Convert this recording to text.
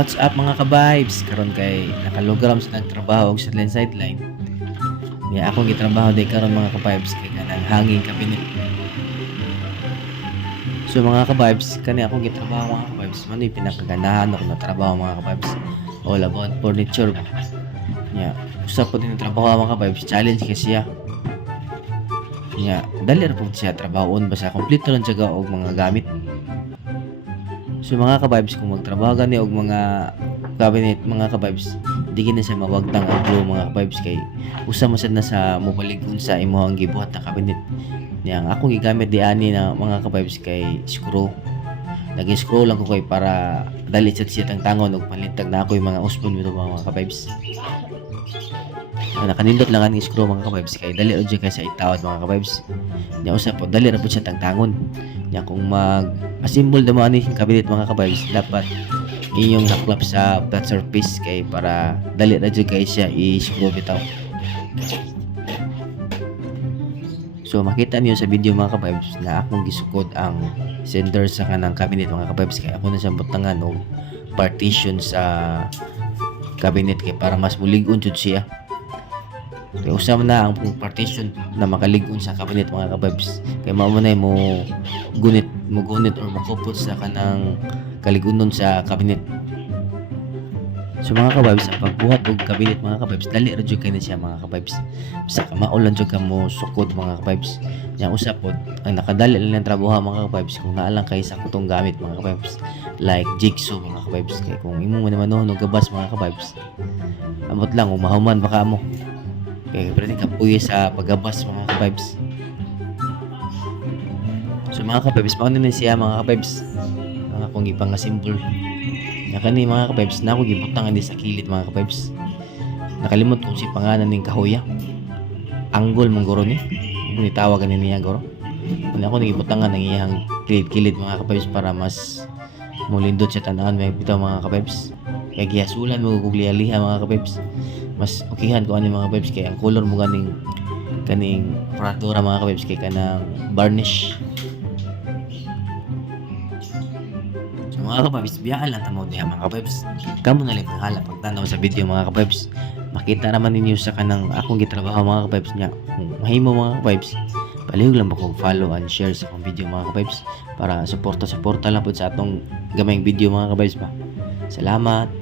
What's up mga ka-vibes? Karon kay nakalugram sa nagtrabaho og sa sideline. Niya ako gitrabaho day karon mga ka-vibes kay kanang hangin kabinet. So mga ka-vibes, kani ako gitrabaho mga ka-vibes. Mano yung pinakaganahan ako na trabaho mga ka-vibes. All about furniture. Niya, usa po din ang trabaho mga ka-vibes. Challenge kasi siya. Niya, dali ra po siya trabahoon basta kompleto lang siya og mga gamit. So mga ka-vibes, kung magtrabaho gani og mga cabinet mga ka-vibes, di gina siya mawagtang ang flow mga ka-vibes kay usa man sad na sa mobalig-on sa imong gibuhat na cabinet. Yang akong gigamit di ani na mga ka-vibes kay screw. Nag-screw lang ko kay para dali siya tangtangon og palintag na ako yung mga usbon nito mga ka-vibes. Nakanindot lang ang screw mga ka-vibes kay dali ra kay sa itawad mga ka-vibes. Nya usa po dali ra po siya tangtangon. Nya kung mag-assemble naman ani yung cabinet mga ka-vibes, dapat inyong haklap sa flat surface kay para dali ra kay siya i-screw bitaw. So makita niyo sa video mga ka-vibes na akong gisukod ang center sa kanang cabinet mga ka-vibes kay ako na siyang butangan og partition sa cabinet kay para mas mulig-on jud siya. Kaya usama na ang partition na makaligon sa cabinet mga ka-vibes. Kaya mao na mo gunit or makupot sa kanang kaligunon sa cabinet. So mga ka-vibes, ang pagbuhat og cabinet mga ka-vibes, dali ra jud kay na siya mga ka-vibes. Basta ka maulan jud ka mo sukod mga ka-vibes. Nya usa pod ang nakadali lang ng trabaho mga ka-vibes kung naa lang kay sa kutong gamit mga ka-vibes. Like jigsaw mga ka-vibes kay kung imo man naman og gabas mga ka-vibes. Amot lang umahuman baka mo. Kaya pwede ka puyo sa paggabas mga ka-vibes. So mga ka-vibes, mauna na siya mga ka-vibes. Ang akong ipang-assemble. Nakani mga ka-vibes, na ako gibutangan din sa kilid mga ka-vibes. Nakalimot kung si pangalan ng kahoya. Anggol mong goro ni. Kung nitawagan niya goro. Kung ako nagibutangan ng iyang kilid-kilid mga ka-vibes para mas mulindot sa tanawan may bitaw mga ka-vibes. Kaya gihasulan mo guglialiha mga ka-vibes. Mas okihan ko ani mga vibes kay ang color mo kaning pradura mga ka-vibes kay kanang varnish. So mga ka-vibes, biyaan lang tamo diha mga ka-vibes. Kamo na lang hala pagtanaw sa video mga ka-vibes. Makita naman ninyo sa kanang akong gitrabaho mga ka-vibes niya. Kung mahimo mga ka-vibes, palihog lang ba kung follow and share sa akong video mga ka-vibes para suporta lang po sa atong gamayng video mga ka-vibes ba. Salamat.